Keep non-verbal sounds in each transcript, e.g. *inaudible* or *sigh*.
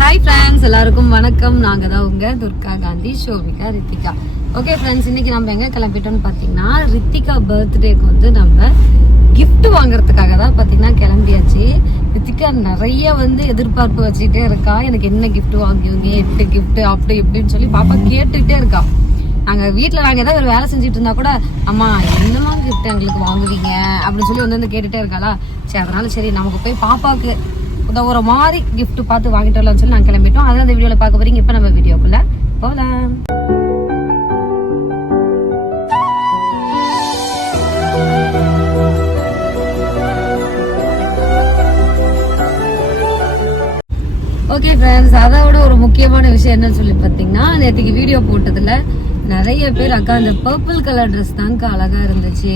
Hi friends எல்லாருக்கும் வணக்கம். நாங்கள் தான் உங்கள் துர்கா காந்தி ஷோபிகா ரித்திகா. ஓகே ஃப்ரெண்ட்ஸ் இன்றைக்கி நம்ம எங்கே கிளம்பிட்டோம்னு பார்த்தீங்கன்னா ரித்திகா பர்த்டேக்கு வந்து நம்ம கிஃப்ட் வாங்குறதுக்காக தான் பார்த்தீங்கன்னா கிளம்பியாச்சு. ரித்திகா நிறைய வந்து எதிர்பார்ப்பு வச்சுக்கிட்டே இருக்கா. எனக்கு என்ன கிஃப்ட் வாங்குவீங்க எப்படி கிஃப்ட் அப்படி இப்படின்னு சொல்லி பாப்பா கேட்டுக்கிட்டே இருக்கா. நாங்கள் வீட்டில் நாங்கள் ஏதாவது ஒரு வேலை செஞ்சுட்டு இருந்தா கூட அம்மா என்னமா கிஃப்ட் எங்களுக்கு வாங்குவீங்க? அப்படின்னு சொல்லி வந்து வந்து கேட்டுகிட்டே இருக்காளா. சரி அதனால சரி நமக்கு போய் பாப்பாவுக்கு உதவுற மாதிரி கிஃப்ட் பார்த்து வாங்கிட்டு வரலாம்னு சொல்லி நாங்கள் கிளம்பிட்டோம். அதான் அந்த வீடியோவில் பார்க்க போறீங்க. இப்போ நம்ம வீடியோக்குள்ளே போகலாம் ஓகே ஃப்ரெண்ட்ஸ் அதை விட ஒரு முக்கியமான விஷயம் என்னன்னு சொல்லி பார்த்தீங்கன்னா நேற்றுக்கு வீடியோ போட்டதுல நிறைய பேர் அக்கா அந்த பர்பிள் கலர் ட்ரெஸ் தாங்க்கா அழகாக இருந்துச்சு.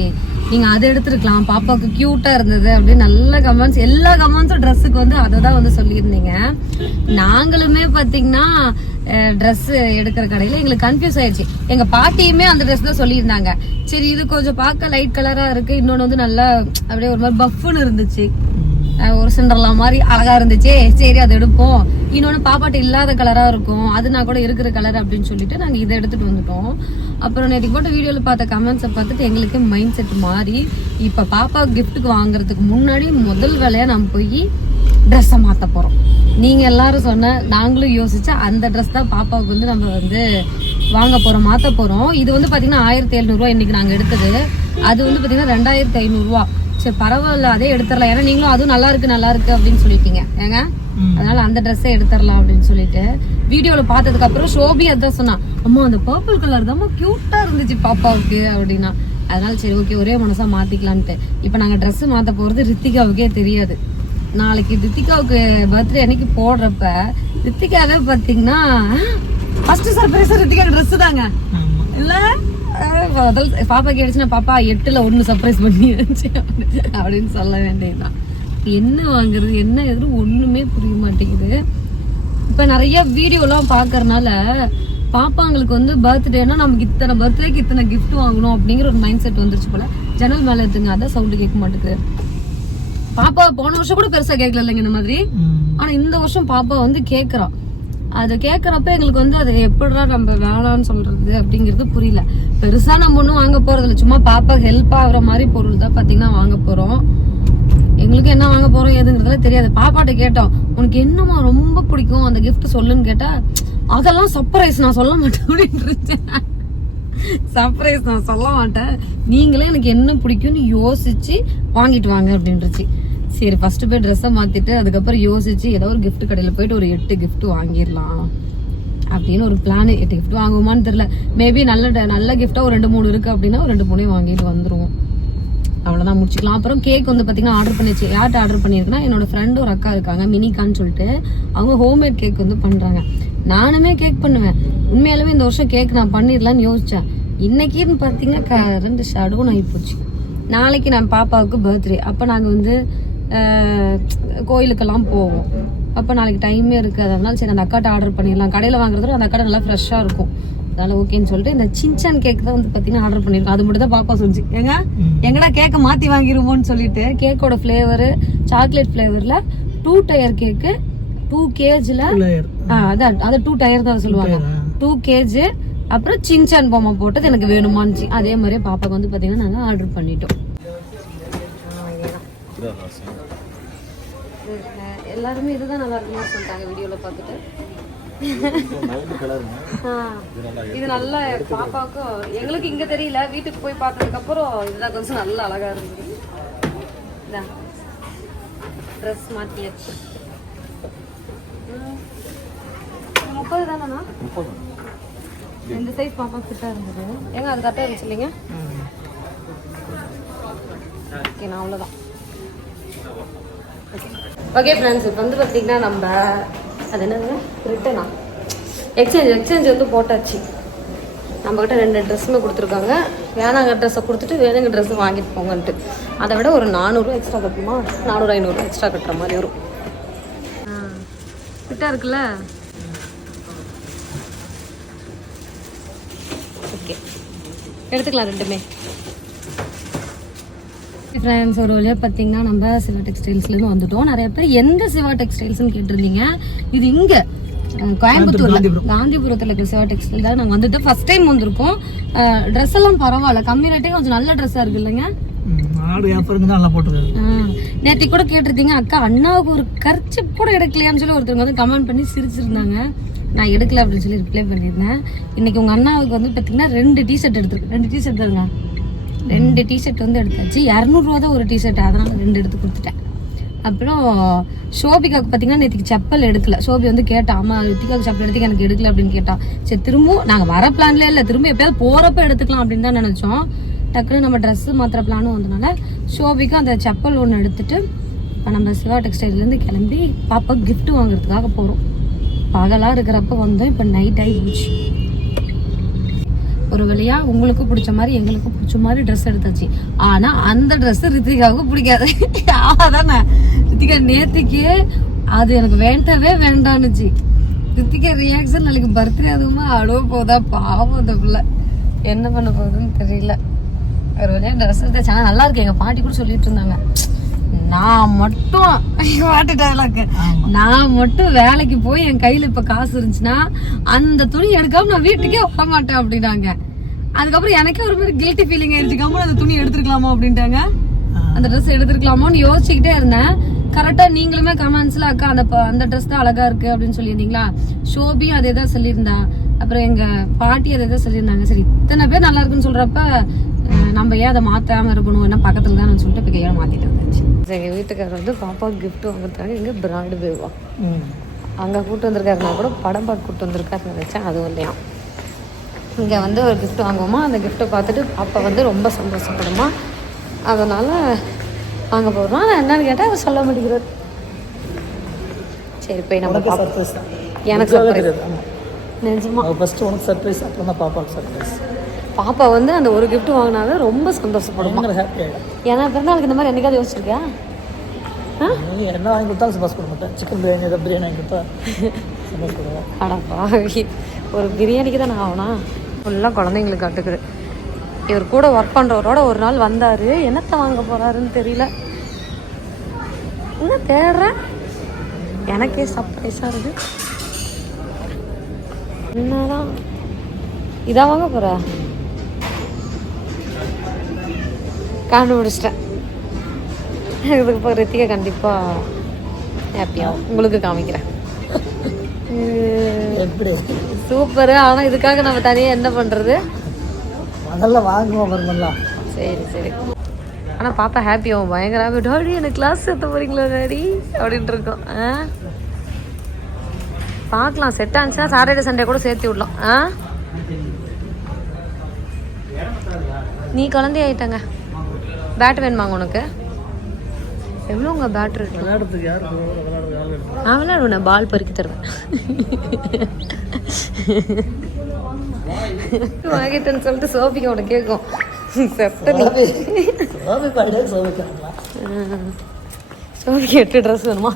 நீங்கள் அதை எடுத்துருக்கலாம். பாப்பாவுக்கு க்யூட்டாக இருந்தது அப்படின்னு நல்ல கமெண்ட்ஸ் எல்லா கமெண்ட்ஸும் ட்ரெஸ்ஸுக்கு வந்து அதை தான் வந்து சொல்லியிருந்தீங்க. நாங்களுமே பார்த்தீங்கன்னா ட்ரெஸ் எடுக்கிற கடையில் எங்களுக்கு கன்ஃபியூஸ் ஆயிடுச்சு. எங்கள் பாட்டியுமே அந்த ட்ரெஸ் தான் சொல்லியிருந்தாங்க. சரி இது கொஞ்சம் பார்க்க லைட் கலராக இருக்குது இன்னொன்று வந்து நல்லா அப்படியே ஒரு மாதிரி பஃப்னு இருந்துச்சு. ஒரு சிண்டர்லா மாதிரி அழகா இருந்துச்சு. சரி அதை எடுப்போம். இன்னொன்னு பாப்பாட்ட இல்லாத கலரா இருக்கும். அது நான் கூட இருக்கிற கலர் அப்படின்னு சொல்லிட்டு நாங்க இதை எடுத்துட்டு வந்துட்டோம். அப்புறம் நேற்று போட்ட வீடியோல பார்த்த கமெண்ட்ஸை பார்த்துட்டு எங்களுக்கு மைண்ட் செட் மாறி இப்ப பாப்பா கிஃப்ட்டுக்கு வாங்குறதுக்கு முன்னாடி முதல் வேலையா நம்ம போய் ட்ரெஸ்ஸை மாற்ற போறோம். நீங்க எல்லாரும் சொன்ன நாங்களும் யோசிச்சா அந்த ட்ரெஸ் தான் பாப்பாவுக்கு வந்து நம்ம வந்து வாங்க போறோம் மாத்த போறோம். இது வந்து பாத்தீங்கன்னா ஆயிரத்தி எழுநூறுவா இன்னைக்கு நாங்க எடுத்தது. அது வந்து பாத்தீங்கன்னா ரெண்டாயிரத்தி ஐநூறுரூவா சரி பரவாயில்ல அதே எடுத்துடலாம். ஏன்னா நீங்களும் அதுவும் நல்லா இருக்கு நல்லா இருக்கு அப்படின்னு சொல்லிட்டீங்க ஏங்க? அதனால அந்த ட்ரெஸ்ஸை எடுத்துடலாம் அப்படின்னு சொல்லிட்டு வீடியோல பார்த்ததுக்கு அப்புறம் ஷோபி அதான் சொன்னா அம்மா அந்த பர்பிள் கலர் தான் கியூட்டா இருந்துச்சு பாப்பாவுக்கு அப்படின்னா. அதனால சரி ஓகே ஒரே மனசா மாத்திக்கலான்ட்டு. இப்போ நாங்க Dress மாத்த போறது ரித்திகாவுக்கே தெரியாது. நாளைக்கு ரித்திகாவுக்கு பர்த்டே அன்னைக்கு போடுறப்ப ரித்திகாவே பாத்தீங்கன்னா ஃபர்ஸ்ட் சர்ப்ரைஸ் ரித்திகா Dress தாங்க. இல்ல? பாப்பா கேட்டுச்சுன்னா பாப்பா எட்டுல ஒண்ணு சர்ப்ரைஸ் பண்ணிருச்சு அப்படின்னு சொல்ல வேண்டியதுதான். என்ன வாங்குறது என்ன எதுன்னு ஒண்ணுமே புரிய மாட்டேங்குது. இப்ப நிறைய வீடியோலாம் பாக்குறதுனால பாப்பாங்களுக்கு வந்து பர்த்டேனா நமக்கு இத்தனை பர்த்டேக்கு இத்தனை gift வாங்கணும் அப்படிங்கிற ஒரு மைண்ட் செட் வந்துருச்சு போல. ஜன்னல் மேல எடுத்துங்க அதான் சவுண்டு கேட்க மாட்டேங்குது பாப்பா போன வருஷம் கூட பெருசா கேட்கல இல்லைங்க இந்த மாதிரி. ஆனா இந்த வருஷம் பாப்பா வந்து கேக்குறா அது கேக்குறப்ப எங்களுக்கு வந்து அதை எப்படிடா நம்ம வேணாம்னு சொல்றது அப்படிங்கிறது புரியல. பெருசாக நம்ம ஒன்றும் வாங்க போகிறதில்ல சும்மா பாப்பா ஹெல்ப் ஆகுற மாதிரி பொருள் தான் பார்த்தீங்கன்னா வாங்க போகிறோம் எங்களுக்கு என்ன வாங்க போகிறோம் எதுங்கிறதுல தெரியாது. பாப்பாட்ட கேட்டோம் உனக்கு என்னமா ரொம்ப பிடிக்கும்? அந்த கிஃப்ட் சொல்லுன்னு கேட்டால் அதெல்லாம் சர்ப்ரைஸ் நான் சொல்ல மாட்டேன். அப்படின்னு சர்ப்ரைஸ் நான் சொல்ல மாட்டேன். நீங்களே எனக்கு என்ன பிடிக்கும்னு யோசிச்சு வாங்கிட்டு வாங்க. அப்படின்றுச்சு சரி ஃபர்ஸ்ட் போய் ட்ரெஸ்ஸை மாற்றிட்டு அதுக்கப்புறம் யோசிச்சு ஏதோ ஒரு கிஃப்ட் கடையில் போயிட்டு ஒரு எட்டு கிஃப்ட் வாங்கிடலாம். அப்படின்னு ஒரு பிளான் கிஃப்ட் வாங்குவோமான்னு தெரியல. மேபி நல்ல நல்ல கிஃப்டா ஒரு ரெண்டு மூணு இருக்கு அப்படின்னா ஒரு ரெண்டு மூணையும் வாங்கிட்டு வந்துருவோம். அவ்வளோதான் முடிச்சுக்கலாம். அப்புறம் கேக் வந்து பார்த்தீங்கன்னா ஆர்டர் பண்ணிச்சு. யார்கிட்ட ஆர்டர் பண்ணியிருக்குன்னா என்னோட ஃப்ரெண்டு ஒரு அக்கா இருக்காங்க மினிகான்னு சொல்லிட்டு. அவங்க ஹோம்மேட் கேக் வந்து பண்ணுறாங்க நானுமே கேக் பண்ணுவேன். உண்மையாலுமே இந்த வருஷம் கேக் நான் பண்ணிடலான்னு யோசித்தேன் இன்னைக்குன்னு பார்த்தீங்கன்னா க- ரெண்டு ஷடுவும் ஆகி போச்சு. நாளைக்கு நான் பாப்பாவுக்கு பர்த்டே அப்போ நாங்கள் வந்து கோயிலுக்கெல்லாம் போவோம். அப்போ நாளைக்கு டைமே இருக்குது அதனால சரி அந்த அக்காட்ட ஆர்டர் பண்ணிடலாம். கடையில் வாங்குறதோட அந்த அக்கா நல்லா ஃப்ரெஷ்ஷாக இருக்கும். அதனால ஓகேன்னு சொல்லிட்டு இந்த சின்சான் கேக் தான் வந்து பார்த்தீங்கன்னா ஆர்டர் பண்ணியிருக்கோம். அது மட்டும் தான் பாப்பா சொல்லிச்சு ஏங்க எங்கடா கேக்கை மாற்றி வாங்கிருவோம்னு சொல்லிட்டு கேக்கோட ஃப்ளேவரு சாக்லேட் ஃப்ளேவரில் டூ டயர் கேக்கு டூ கேஜில் அதான் அது டூ டயர் தான் சொல்லுவாங்க. டூ கேஜி அப்புறம் சின்சான் பொம்மை போட்டது எனக்கு வேணுமான்னுச்சு அதே மாதிரியே பாப்பாக்கு வந்து பார்த்தீங்கன்னா நாங்கள் ஆர்டர் பண்ணிட்டோம். எல்லாருமே இதுதான் நல்லா இருக்குமா சொல்லிட்டாங்க வீடியோவில் பார்த்துட்டு. இது நல்ல பாப்பாவுக்கும் எங்களுக்கு இங்க தெரியல வீட்டுக்கு போய் பார்த்ததுக்கு அப்புறம் இதுதான் கொஞ்சம் நல்ல அழகா இருந்தது. ட்ரெஸ் மாத்தியாச்சு. ம். இது முப்பது தானேண்ணா? இந்த சைஸ் பாப்பா ஃபிட்டா இருந்தது. ஏங்க அது கரெக்டாக இருந்துச்சு இல்லைங்க? ஓகே நான் அவ்வளோதான் ஓகே ஃப்ரெண்ட்ஸ் இப்போ வந்து பார்த்தீங்கன்னா நம்ம அது என்னங்க ரிட்டனா எக்ஸ்சேஞ்ச் எக்ஸ்சேஞ்ச் வந்து போட்டாச்சு. நம்மக்கிட்ட ரெண்டு ட்ரெஸ்ஸுமே கொடுத்துருக்காங்க. வேணாங்க ட்ரெஸ்ஸை கொடுத்துட்டு வேணுங்க ட்ரெஸ்ஸு வாங்கிட்டு போங்கன்ட்டு. அதை விட ஒரு நானூறுரூவா எக்ஸ்ட்ரா கட்டணுமா நானூறு ஐநூறுரூவா எக்ஸ்ட்ரா கட்டுற மாதிரி வரும். ஃபிட்டாக இருக்குல்ல? ஓகே எடுத்துக்கலாம் ரெண்டுமே. ஃப்ரெண்ட்ஸ் ஒரு வழியாக பார்த்தீங்கன்னா நம்ம சிவா டெக்ஸ்டைல்ஸ்லேருந்து வந்துட்டோம். நிறைய பேர் எந்த சிவா டெக்ஸ்டைல்ஸ்னு கேட்டிருந்தீங்க? இது இங்கே கோயம்புத்தூர்ல. காந்திபுரத்தில் இருக்கிற சிவா டெக்ஸ்டைல் தான் நாங்கள் வந்துட்டு ஃபர்ஸ்ட் டைம் வந்திருக்கோம். ட்ரெஸ் எல்லாம் பரவாயில்ல. கம்மி ரேட்டே கொஞ்சம் நல்ல ட்ரெஸ்ஸாக இருக்கு இல்லைங்க? நேற்று கூட கேட்டிருந்தீங்க அக்கா அண்ணாவுக்கு ஒரு கர்ச்சி கூட எடுக்கலையான்னு சொல்லி ஒருத்தவங்க வந்து கமெண்ட் பண்ணி சிரிச்சிருந்தாங்க. நான் எடுக்கல அப்படின்னு சொல்லி ரிப்ளை பண்ணியிருந்தேன். இன்னைக்கு உங்க அண்ணாவுக்கு வந்து பார்த்தீங்கன்னா ரெண்டு டிஷர்ட் எடுத்துருக்கு ரெண்டு டிஷர்ட் தாருங்க ரெண்டு டிஷர்ட் வந்து எடுத்தாச்சு. இரநூறுவா தான் ஒரு டிஷர்ட் அதனால் ரெண்டு எடுத்து கொடுத்துட்டேன். அப்புறம் ஷோபிகாவுக்கு பார்த்தீங்கன்னா நேற்றுக்கு செப்பல் எடுக்கல. சோபி வந்து கேட்டான் அம்மா ரித்திகாவுக்கு செப்பல் எடுத்து எனக்கு எடுக்கல அப்படின்னு கேட்டான் சரி திரும்பவும் நாங்கள் வர பிளான்ல இல்லை. திரும்ப எப்பயாவது போகிறப்ப எடுத்துக்கலாம் அப்படின்னு தான் நினச்சோம். டக்குன்னு நம்ம ட்ரெஸ்ஸு மாத்திர பிளானும் வந்தனால ஷோபிக்கு அந்த செப்பல் ஒன்று எடுத்துட்டு இப்போ நம்ம சிவா டெக்ஸ்டைல்லேருந்து கிளம்பி பாப்பா கிஃப்ட் வாங்குறதுக்காக போகிறோம் பகலாக இருக்கிறப்ப வந்தோம். இப்போ நைட் ஆகி போச்சு. ஒரு வழியா உங்களுக்கு பிடிச்ச மாதிரி எங்களுக்கு பிடிச்ச மாதிரி ட்ரெஸ் எடுத்தாச்சு. ஆனா அந்த Dress ரித்திகாவுக்கு பிடிக்காது. *laughs* அதானே ரித்திகா நேத்துக்கே அது எனக்கு வேண்டவே வேண்டான்னுச்சு ரித்திகா ரியாக்ஷன் நாளைக்கு பர்த்டே அதுவுமா அழுவ போதா பாவம் அந்த பிள்ளை. என்ன பண்ண போகுதுன்னு தெரியல. ஒரு வழியா ட்ரெஸ் எடுத்தாச்சு. ஆனா நல்லா இருக்கு. எங்க பாட்டி கூட சொல்லிட்டு இருந்தாங்க. நான் மட்டும் *laughs* பாட்டு dialogue. நான் மட்டும் வேலைக்கு போய் என் கையில இப்ப காசு இருந்துச்சுன்னா அந்த துணி எடுக்காம நான் வீட்டுக்கே வர மாட்டேன் அப்படின்னாங்க. அதுக்கப்புறம் எனக்கே ஒரு மாதிரி கில்ட்டி ஃபீலிங் ஆயிடுச்சு கம்முன்னு அந்த துணி எடுத்துருக்கலாமா அப்படின்ட்டாங்க. அந்த ட்ரெஸ் எடுத்துருக்கலாமோன்னு யோசிச்சுக்கிட்டே இருந்தேன். கரெக்டா நீங்களுமே கமெண்ட்ஸ்ல அக்கா அந்த ப- அந்த ட்ரெஸ் தான் அழகா இருக்கு அப்படின்னு சொல்லியிருந்தீங்களா? ஷோபியும் அதே தான் சொல்லியிருந்தா. அப்புறம் எங்க பாட்டி அதே தான் சொல்லியிருந்தாங்க. சரி இத்தனை பேர் நல்லா இருக்குன்னு சொல்றப்ப நம்ம ஏன் அதை மாத்தாம இருக்கணும்? என்ன பக்கத்துல தான் சொல்லிட்டு இப்போ கையோட மாத்திட்டு இருந்துச்சு எங்க வீட்டுக்காரர் வந்து பாப்பா கிஃப்ட் வாங்குறதுக்காக எங்க பிராண்டு பேவா அங்க கூட்டு வந்திருக்காருனா கூட படம் பார்க்க கூட்டு வந்திருக்காருன்னு நினைச்சேன். அதுவும் இல்லையா இங்கே வந்து ஒரு gift வாங்குவோமா? அந்த கிஃப்ட்டை பார்த்துட்டு பாப்பா வந்து ரொம்ப சந்தோஷப்படுமா? அதனால் வாங்க போகிறோம் ஆனால் என்னன்னு கேட்டால் அவர் சொல்ல மாட்டேங்கிறார். சரி போய் நம்ம சர்ப்ரைஸ் எனக்கு surprise. நிஜமா. ஃபர்ஸ்ட் உனக்கு சர்ப்ரைஸ் அப்புறம் தான் பாப்பாவுக்கு சர்ப்ரைஸ் பாப்பா வந்து அந்த ஒரு gift வாங்கினாவே ரொம்ப சந்தோஷப்படுமா? ஏன்னா பிறந்தாளுக்கு இந்த மாதிரி என்னைக்காவது யோசிச்சிருக்கியா? என்ன வாங்கி கொடுத்தாலும் சந்தோஷம் பண்ண மாட்டேன். சிக்கன் பிரியாணி ஏதாவது பிரியாணி வாங்கி கொடுத்தா *laughs* சந்தோஷப்படுவேன். அடப்பா ஒரு பிரியாணிக்கு தான் நான் ஆகணும் ஃபுல்லாக குழந்தைங்களுக்கு கட்டுக்குது இவர் கூட ஒர்க் பண்ணுறவரோட ஒரு நாள் வந்தார். என்னத்தை வாங்க போகிறாருன்னு தெரியல. என்ன தேடுறேன் எனக்கே சர்ப்ரைஸாக இருக்கு. என்னதான்? இதான் வாங்க போகிற கண்டுபிடிச்சிட்டேன். இதுக்கு இப்போ ரித்திகா கண்டிப்பாக ஹாப்பியாகும் உங்களுக்கு காமிக்கிறேன். எப்படி? சூப்பர். ஆனா இதுக்காக நம்ம தனியா என்ன பண்றது? முதல்ல வாங்குவோம் வருமல்ல சரி சரி. ஆனா பாப்பா ஹாப்பி ஆகும். பயங்கர ஹாப்பி டாடி எனக்கு கிளாஸ் சேர்த்த போறீங்களா டாடி? அப்படின்ட்டு இருக்கோம். ஆ? பார்க்கலாம். செட் ஆனிச்சுன்னா சாட்டர்டே சண்டே கூட சேர்த்து விடலாம். ஆ? நீ குழந்தை ஆயிட்டங்க. பேட் வேணுமாங்க உனக்கு? எவ்வளோங்க பேட் இருக்கு? நான் விளையாடுவேன் பால் பறிக்க தருவேன். வாங்கிட்டேன்னு சொல்லிட்டு சோபிக்கு உனக்கு கேட்கும் சோபிக்கு எட்டு ட்ரெஸ் வேணுமா?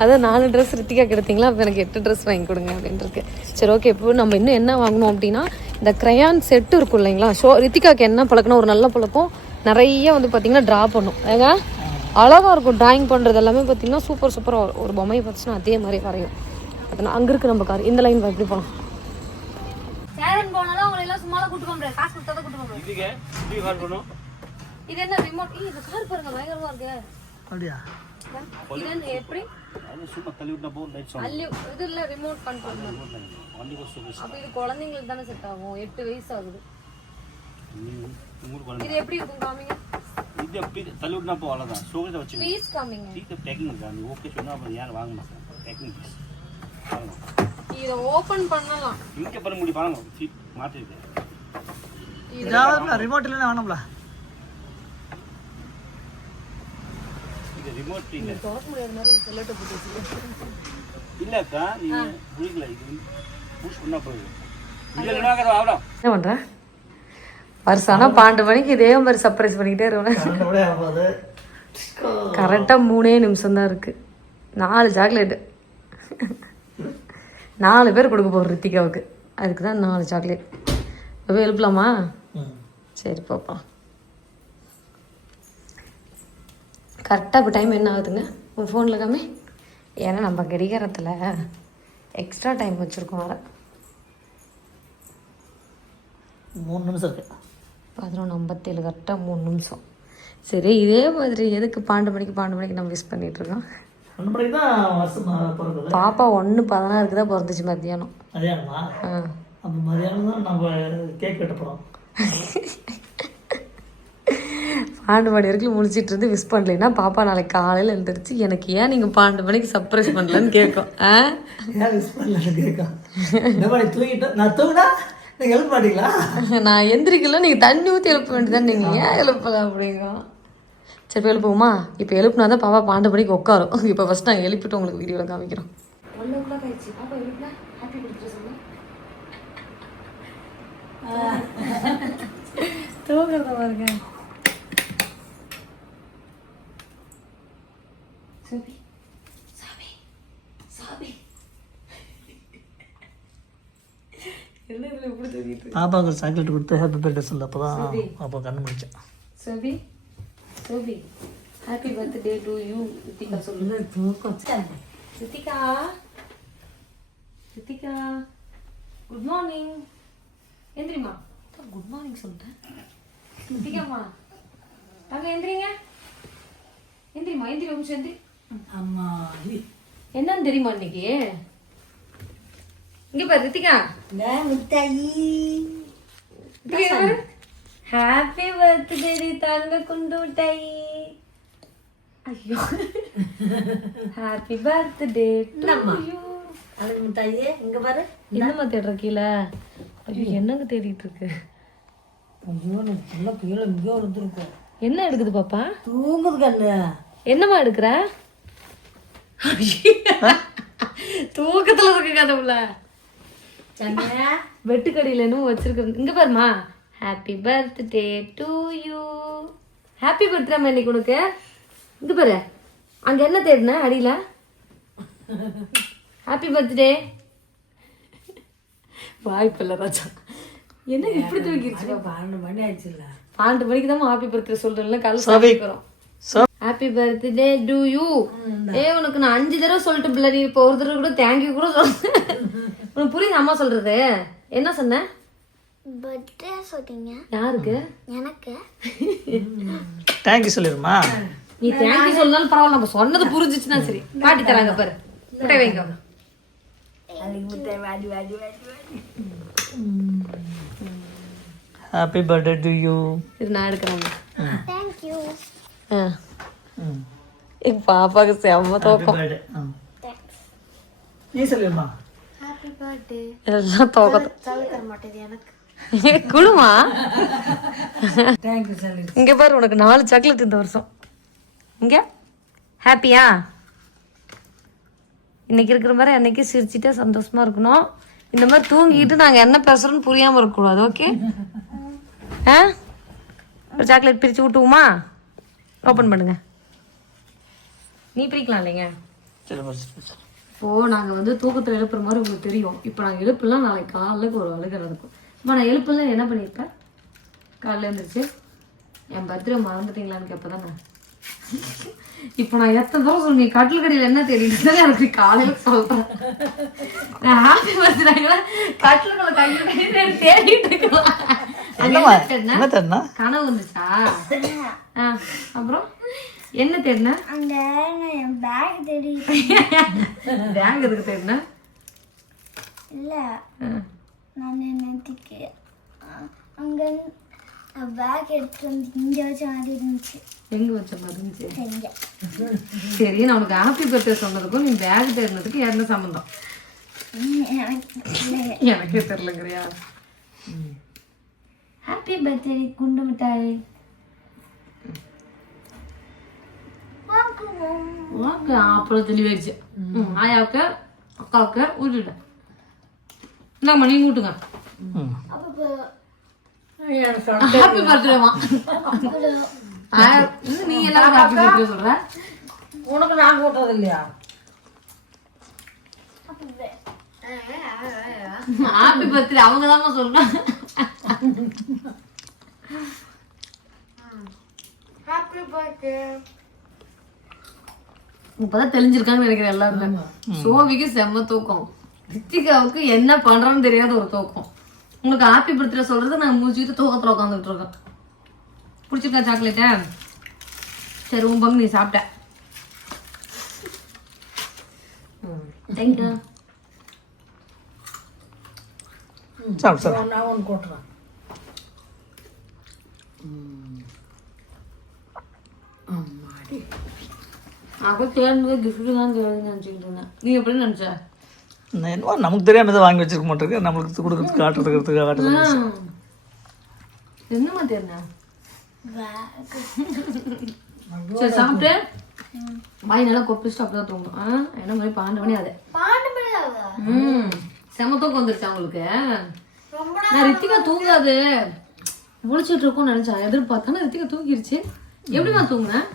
அதான் நாலு ட்ரெஸ் ரித்திகா கிடைத்தீங்களா? அப்போ எனக்கு எட்டு ட்ரெஸ் வாங்கி கொடுங்க அப்படின்ட்டு சரி ஓகே இப்போ நம்ம இன்னும் என்ன வாங்கணும் அப்படின்னா இந்த க்ரையான் செட்டு இருக்கும் இல்லைங்களா? ஷோ ரித்திகாக்கு என்ன பழக்கம்னா ஒரு நல்ல பழக்கம். நிறைய வந்து பார்த்தீங்கன்னா ட்ரா பண்ணும். ஏங்க? அழகா இருக்கும் டிராயிங் பண்ணுறது எல்லாமே பார்த்தீங்கன்னா சூப்பர் சூப்பராக ஒரு பொம்மையை பார்த்துச்சுன்னா அதே மாதிரி வரையும். அதனால் அங்கே இருக்கு நம்ம கார் இந்த லைன் எப்படி போகலாம் சும்மா இது என்ன ரிமோட் இந்த கார் பாருங்க பயங்கரமா இருக்கு. அப்படியா? இது என்ன எப்படி? அள்ளி இது இல்ல ரிமோட் கண்ட்ரோல் அப்ப இது குழந்தைங்களுக்கு தானே செட் ஆகும். எட்டு வயசு ஆகுது. இது எப்படி இருக்கும் காமிங்க? இது அப்படி தள்ளி விட்டுனா போ அவ்வளோதான் ஸ்டோரேஜ் வச்சு பீஸ் காமிங்க சீக்கிரம் பேக்கிங் இருக்கா நீ ஓகே சொன்னா அப்புறம் யார் வாங்க மாட்டேன் பேக்கிங் பீஸ் இத ஓபன் பண்ணலாம். இங்கே பண்ண முடியும் பாருங்க. சீட் மாற்றிருக்கு இதாவது ரிமோட் இல்லைன்னா வேணும்ல இது ரிமோட் இல்லை. திறக்க முடியாதனால செல்லட்டை போட்டு இல்லைக்கா நீங்கள் பிடிக்கல இது புஷ் பண்ணா போகுது இல்லை என்ன பண்ற வருஷானா பன்னெண்டு மணிக்கு இதே மாதிரி சர்ப்ரைஸ் பண்ணிக்கிட்டே இருவேன். கரெக்டாக மூணே நிமிஷம் தான் இருக்கு. நாலு சாக்லேட்டு நாலு பேர் கொடுக்க போகிறோம் ரித்திகாவுக்கு. அதுக்கு தான் நாலு சாக்லேட் இப்போ எழுப்பலாமா? சரி பாப்பா. கரெக்டாக இப்போ டைம் என்ன ஆகுதுங்க? உன் ஃபோனில் காமி? ஏன்னா நம்ம கடிகாரத்தில் எக்ஸ்ட்ரா டைம் வச்சுருக்கோம் வர மூணு நிமிஷம் இருக்கு. பதினொன்று ஐம்பத்தேழு கரெக்டாக மூணு நிமிஷம். சரி இதே மாதிரி எதுக்கு பன்னெண்டு மணிக்கு பன்னெண்டு மணிக்கு நம்ம மிஸ் பண்ணிகிட்ருக்கோம் பாப்பா ஒன்று பதினாறுக்கு தான் பிறந்துச்சு மத்தியானம். பன்னெண்டு மணி வரைக்கும் முடிச்சிட்டு இருந்து மிஸ் பண்ணலைன்னா பாப்பா நாளைக்கு காலையில் எழுந்திரிச்சு எனக்கு ஏன் நீங்கள் பன்னெண்டு மணிக்கு சர்ப்ரைஸ் பண்ணலன்னு கேட்கும். ஆ? மிஸ் பண்ணல கேட்கா இந்த மாதிரி தூங்கிட்டேன் நான் நீங்கள் எழுப்ப மாட்டீங்களா? நான் எந்திரிக்கல நீங்கள் தண்ணி ஊற்றி எழுப்ப வேண்டியதான் நீங்கள் ஏன் எழுப்பல அப்படிங்கும் சரி இப்போ எழுப்புவோமா? இப்போ எழுப்புனா தான் பாப்பா பன்னெண்டு மணிக்கு உட்காரும். இப்போ ஃபஸ்ட் நாங்கள் எழுப்பிட்டு உங்களுக்கு வீடியோவில் காமிக்கிறோம். ஒன்று கூட கழிச்சு பாப்பா எழுப்புனா ஹாப்பி பர்த்டே சொல்லு தூங்குறத பாருங்க சாபி சாபி சாபி என்ன இதில் எப்படி தூங்கிட்டு பாப்பாவுக்கு ஒரு சாக்லேட் கொடுத்து ஹாப்பி பர்த்டே சொல்ல அப்போ தான். பாப்பா கண்ணு முடிச்சேன் Shobi. Shobi happy birthday to you Ritika சொல்லு. தூக்கம் ரித்திகா ரித்திகா குட் மார்னிங் எந்திரிமா குட் மார்னிங் சொல்லிட்டேன். ரித்திகாமா தாங்க எந்திரிங்க. எந்திரிமா எந்திரி ஒரு நிமிஷம் எந்திரி. அம்மா என்னன்னு தெரியுமா இன்னைக்கு? இங்க பாரு ரித்திகா. ஹாப்பி பர்த்டே தங்க குண்டு மிட்டாய் ஐயோ ஹாப்பி பர்த்டே அழகு மிட்டாயே இங்க பாரு. என்னம்மா தேடுற கீழே ஐயோ என்னங்க தேடிட்டு இருக்கு ஐயோ நீ சொல்ல கீழே என்ன எடுக்குது பாப்பா? தூங்குது கண்ணு. என்னம்மா எடுக்கிற? தூக்கத்துல இருக்கு கதவுல. சந்தியா வெட்டுக்கடியில என்னமோ வச்சிருக்க இங்க பாருமா happy birthday to you happy birthday இன்னைக்கு உனக்கு. இங்க பாரு. அங்க என்ன தேடின? அடியில? ஹாப்பி பர்த்டே வாய்ப்பில்ல ராஜா. என்ன இப்படி தூக்கிடுச்சு? பன்னெண்டு மணி ஆயிடுச்சுல்ல. பன்னெண்டு மணிக்கு தான் ஹாப்பி பர்த்டே சொல்றேன் காலைல சோபி. சாப்பிடுறோம் ஹாப்பி பர்த்டே டு யூ ஏ உனக்கு நான் அஞ்சு தடவை சொல்லிட்டு பிள்ளை நீ இப்போ ஒரு தடவை கூட தேங்க்யூ கூட சொல்ல உனக்கு புரியுது அம்மா சொல்றது? என்ன சொன்ன? பர்த்டே சொல்றீங்க. யாருக்கு? எனக்கு. தேங்க்யூ சொல்லிடுமா நீ தேங்க்யூ சொல்லலாம் பரவாயில்ல நம்ம சொன்னது புரிஞ்சிச்சுன்னா சரி. காட்டி தராங்க பாரு. முட்டை வைங்க. ஹாப்பி பர்த்டே டு யூ இது நான் எடுக்கிறேன். தேங்க்யூ ஆ. எங்க பாப்பாக்கு செம்ம தோக்கம். நீ பர்த்டே எல்லாம் எனக்கு. *laughs* இங்க பாரு உனக்கு நாலு சாக்லேட் இந்த வருஷம். இங்க. ஹாப்பியா இன்னைக்கு இருக்கிற மாதிரி அன்னைக்கு சிரிச்சிட்டே சந்தோஷமா இருக்கணும். இந்த மாதிரி தூங்கிட்டு நாங்க என்ன பேசுறோம்னு புரியாம இருக்கக்கூடாது ஓகே ஆ? ஒரு சாக்லேட் பிரிச்சு விட்டுவோமா ஓப்பன் பண்ணுங்க. நீ பிரிக்கலாம் இல்லைங்க? சரி பர்த்டே இப்போ நாங்க வந்து தூக்கத்துல எழுப்புற மாதிரி உங்களுக்கு தெரியும். இப்போ நாங்க எழுப்பலாம் நாளைக்கு காலையில ஒரு அழுக நடக்கும் இப்போ நான் எழுப்பல என்ன பண்ணியிருப்பேன்? காலையில எழுந்திரிச்சு என் பர்த்டே மறந்துட்டீங்களான்னு கேட்பதானே இப்போ நான் எத்தனை தடவை சொன்னீங்க கட்டில் கடையில் என்ன தெரியுது எனக்கு காலையில சொல்றேன். நான் ஹாப்பி பர்த்டே கட்டில் கையில் தேடிட்டு இருக்கலாம் கனவு வந்துச்சா? ஆ, அப்புறம்? என்ன தேடின? அந்த பேக் தேடி பேங்க் எதுக்கு தேடின? இல்ல. நான் நேற்றுக்கு அங்க பேக் எடுத்துட்டு வந்து இங்க வச்ச மாதிரி இருந்துச்சு. எங்க வச்ச மாதிரி செஞ்ச சரி நான் உனக்கு ஹாப்பி பர்த்டே சொன்னதுக்கும் நீ பேக் தேடினதுக்கு என்ன சம்மந்தம் எனக்கு தெரியலங்கிறியா? ஹாப்பி பர்த்டே குண்டு மிட்டாய். ம், ஆயாவுக்கு அக்காவுக்கு ஊட்டிட்ட இந்தாம்மா நீங்க ஊட்டுங்க அப்ப ஹாப்பி பர்த்டேமா நீ எல்லாரும் ஹாப்பி பர்த்டே சொல்ற உனக்கு நான் கூட்டுறது இல்லையா ஹாப்பி பர்த்டே அவங்க தான் சொல்றாங்க ஹாப்பி பர்த்டே இப்பதான் தெளிஞ்சிருக்காங்கன்னு நினைக்கிறேன் எல்லாருமே. சோவிக்கு செம்ம தூக்கம். ரித்திகாவுக்கு என்ன பண்றோன்னு தெரியாத ஒரு தூக்கம். உங்களுக்கு ஹாப்பி பர்த்டே சொல்றது நான் முடிச்சுக்கிட்டு தூக்கத்துல உட்காந்துட்டு இருக்கேன் பிடிச்சிருக்கா சாக்லேட்டா சரி உன் பங்கு நீ சாப்பிட்ட. தேங்க்யூ. சாப்பிடு சாப்பிடு. நான் ஒன்று கொட்டுறேன் அப்போ தேர்ந்து கிஃப்ட் தான் தேர்ந்து நினச்சிக்கிட்டு இருந்தேன் நீ எப்படி நினச்ச நான் என்னவோ நமக்கு தெரியாம வாங்கி வச்சிருக்க மாட்டிருக்கு நம்மளுக்கு கொடுக்கறதுக்கு காட்டுறதுக்கு காட்டுறது என்னம்மா தேர்ந்தா சரி சாப்பிட்டு வாய் நல்லா கொப்பிச்சுட்டு அப்படிதான் தூங்கும் ஆ என்ன மாதிரி பன்னெண்டு மணி முடியாதா ம் செம தூக்கம் வந்துருச்சு அவங்களுக்கு நான் ரித்திகா தூங்காது முழிச்சிட்டு இருக்கோம்னு நினைச்சேன் எதிர்பார்த்தா ரித்திகா தூங்கிருச்சு எப்படிமா தூங்குனேன்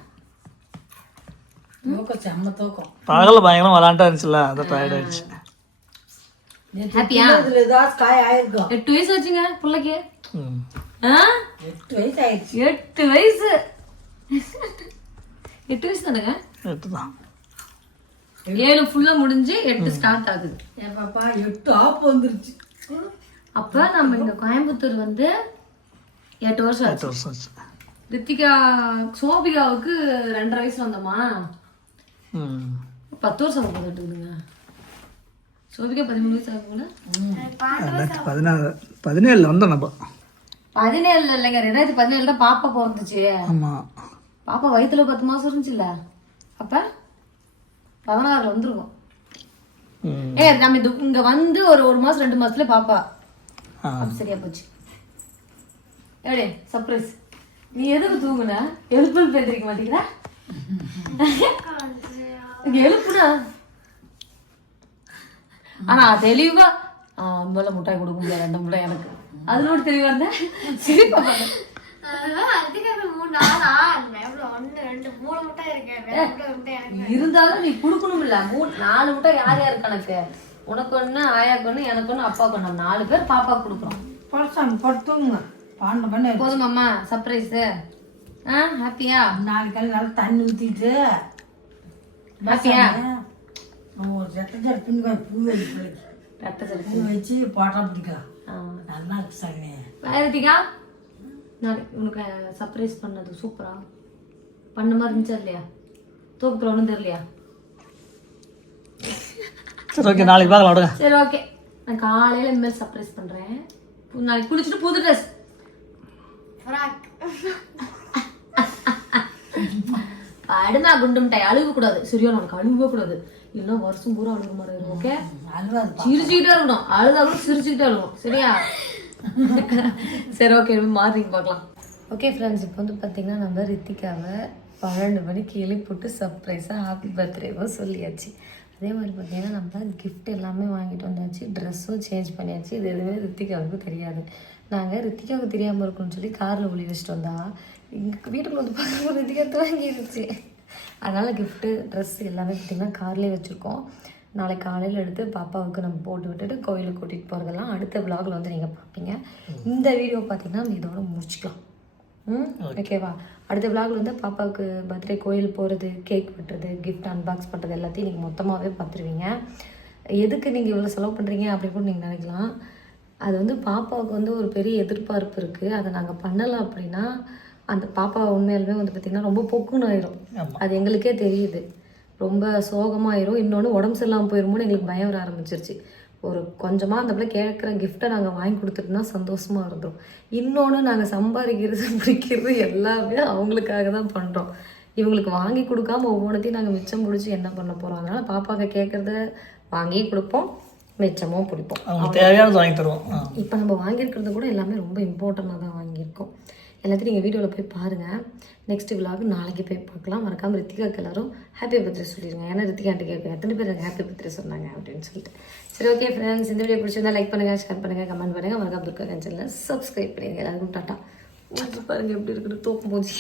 தூக்கம் செம்ம தூக்கம். பகல பயங்கரம் விளாண்டா இருந்துச்சுல்ல அதான் டயர்ட் ஆயிடுச்சு. ஹாப்பியா இதுல ஏதாவது காய் ஆயிருக்கும். எட்டு வயசு ஆச்சுங்க பிள்ளைக்கு. எட்டு வயசு ஆயிடுச்சு. எட்டு வயசு. எட்டு வயசு தானேங்க? எட்டு தான் ஏழு ஃபுல்லா முடிஞ்சு எட்டு ஸ்டார்ட் ஆகுது. என் பாப்பா எட்டு ஆப்பு வந்துருச்சு. அப்ப நம்ம இங்க கோயம்புத்தூர் வந்து எட்டு வருஷம் ஆச்சு. எட்டு வருஷம் ரித்திகா சோபிகாவுக்கு ரெண்டரை வயசுல வந்தோமா? பத்து வருஷம் பார்த்துட்டு இருக்குதுங்க. சோபிகா பதிமூணு வயசு ஆகுங்களா ரெண்டாயிரத்தி பதினாறு பதினேழுல வந்தோம் நம்ம. பதினேழுல இல்லைங்க ரெண்டாயிரத்தி பதினேழுல தான் பாப்பா பிறந்துச்சு. ஆமாம் பாப்பா வயித்துல பத்து மாசம் இருந்துச்சுல்ல? அப்ப பதினாறுல வந்துருக்கும் ம். ஏ நம்ம இது இங்க வந்து ஒரு ஒரு மாசம் ரெண்டு மாசத்துல பாப்பா. சரியா போச்சு. எப்படி சர்ப்ரைஸ் நீ எதுக்கு தூங்குன? எழுப்பல் பேந்திரிக்க மாட்டீங்களா? *laughs* *laughs* இங்க எழுப்புனா ஆனா தெளிவா முதல்ல முட்டாய் கொடுக்க முடியாது ரெண்டு முட்டாய் எனக்கு. அதுல கூட தெளிவா இருந்தேன் சிரிப்பா முட்டை முட்டை இருந்தாலும் நீ குடுக்கணும் இல்ல மூணு நாலு முட்டாய் யார் யார் கணக்கு உனக்கு ஒண்ணு ஆயாக்கு ஒண்ணு எனக்கு ஒண்ணு அப்பாவுக்கு ஒண்ணு. நாலு பேர் பாப்பா கொடுக்குறோம். படுத்துங்க பன்னெண்டு மணி ஆயிடுச்சு. போதுமாம்மா சர்ப்ரைஸ் ஆ ஹாப்பியா நாளைக்கு காலையில நல்லா தண்ணி ஊத்திட்டு. நம்ம ஒரு செட்டச்சார் பின்னுக்காய் பூ வச்சு ரத்த செலுத்து பூ வச்சு பாட்டா பிடிக்கலாம் ஆ. நல்லா இருக்கு சாமி வேறதிகா நாளைக்கு உனக்கு சர்ப்ரைஸ் பண்ணது சூப்பரா பண்ண மாதிரி இருந்துச்சா இல்லையா தூக்கத்துல ஒன்றும் தெரியலையா சரி ஓகே நாளைக்கு பார்க்கலாம் விடுங்க. சரி ஓகே நான் காலையில இனிமேல் சர்ப்ரைஸ் பண்றேன். பு- நாளைக்கு குளிச்சுட்டு புது ட்ரெஸ் ஃப்ராக் *laughs* அடுமா குண்டு மிட்டாய் அழுக கூடாது சரியா நமக்கு அழுக கூடாது இல்லைன்னா வருஷம் பூரா அழுக மாதிரி ஓகே சிரிச்சுக்கிட்டே இருக்கணும். அழுதா கூட சிரிச்சுக்கிட்டே இருக்கணும். சரியா? *laughs* சரி ஓகே மார்னிங் பார்க்கலாம். ஓகே ஃப்ரெண்ட்ஸ் இப்போ வந்து பார்த்தீங்கன்னா நம்ம ரித்திகாவை பன்னெண்டு மணிக்கு எழுப்பிட்டு சர்ப்ரைஸாக ஹாப்பி பர்த்டேவும் சொல்லியாச்சு. அதே மாதிரி பார்த்தீங்கன்னா நம்ம கிஃப்ட் எல்லாமே வாங்கிட்டு வந்தாச்சு. ட்ரெஸ்ஸும் சேஞ்ச் பண்ணியாச்சு. இது எதுவுமே ரித்திகாவுக்கு தெரியாது. நாங்கள் ரித்திகாவுக்கு தெரியாமல் இருக்கணும்னு சொல்லி காரில் ஒளி வச்சுட்டு வந்தா எங்கள் வீட்டுக்குள்ள வந்து பார்க்கும்போது ரித்திகா தூங்கிடுச்சு அதனால் கிஃப்ட்டு ட்ரெஸ் எல்லாமே பார்த்திங்கன்னா கார்லேயே வச்சுருக்கோம். நாளைக்கு காலையில் எடுத்து பாப்பாவுக்கு நம்ம போட்டு விட்டுட்டு கோயிலுக்கு கூட்டிகிட்டு போகிறதெல்லாம் அடுத்த vlogல வந்து நீங்கள் பார்ப்பீங்க. இந்த வீடியோ பார்த்தீங்கன்னா நம்ம இதோட முடிச்சுக்கலாம். ம்? ஓகேவா? அடுத்த vlogல வந்து பாப்பாவுக்கு பர்த்டே கோயில் போகிறது கேக் வெட்டுறது கிஃப்ட் அன்பாக்ஸ் பண்ணுறது எல்லாத்தையும் நீங்கள் மொத்தமாகவே பார்த்துருவீங்க. எதுக்கு நீங்கள் இவ்வளோ செலவு பண்ணுறீங்க அப்படி கூட நீங்கள் நினைக்கலாம். அது வந்து பாப்பாவுக்கு வந்து ஒரு பெரிய எதிர்பார்ப்பு இருக்குது அதை நாங்கள் பண்ணலை அப்படின்னா அந்த பாப்பா உண்மையாலுமே வந்து பார்த்திங்கன்னா ரொம்ப பொக்குன்னு ஆயிரும் அது எங்களுக்கே தெரியுது. ரொம்ப சோகமாயிரும். இன்னொன்று உடம்பு சரியில்லாமல் போயிருமோன்னு எங்களுக்கு பயம் வர ஆரம்பிச்சிருச்சு. ஒரு கொஞ்சமாக அந்த பிள்ளை கேட்குற கிஃப்ட்டை நாங்கள் வாங்கி கொடுத்துட்டோம்னா சந்தோஷமாக இருந்தோம். இன்னொன்று நாங்கள் சம்பாதிக்கிறது பிடிக்கிறது எல்லாமே அவங்களுக்காக தான் பண்ணுறோம் இவங்களுக்கு வாங்கி கொடுக்காம ஒவ்வொன்றத்தையும் நாங்கள் மிச்சம் பிடிச்சி என்ன பண்ண போகிறோம் அதனால் பாப்பாவுக்கு கேட்குறத வாங்கி கொடுப்போம் மிச்சமும் பிடிப்போம். தேவையானது வாங்கி தருவோம். இப்போ நம்ம வாங்கியிருக்கிறது கூட எல்லாமே ரொம்ப இம்பார்ட்டண்ட்டாக தான் வாங்கியிருக்கோம். எல்லாத்தையும் நீங்கள் வீடியோவில் போய் பாருங்கள் நெக்ஸ்ட் விழாவுக்கு நாளைக்கு போய் பார்க்கலாம். மறக்காமல் ரித்திகாக்கு எல்லாரும் ஹாப்பி பர்த்டே சொல்லிடுங்க ஏன்னா ரித்திகா ஆண்டி கேட்பேன் எத்தனை பேர் எனக்கு ஹாப்பி பர்த்டே சொன்னாங்க அப்படின்னு சொல்லிட்டு. சரி ஓகே ஃப்ரெண்ட்ஸ் இந்த வீடியோ பிடிச்சிருந்தா லைக் பண்ணுங்கள் ஷேர் பண்ணுங்கள் கமெண்ட் பண்ணுங்கள் மறக்காம துர்கா சேனலில் சப்ஸ்கிரைப் பண்ணிடுங்க. எல்லாருக்கும் டாட்டா. பாருங்கள் எப்படி இருக்குது தூக்கம் போச்சு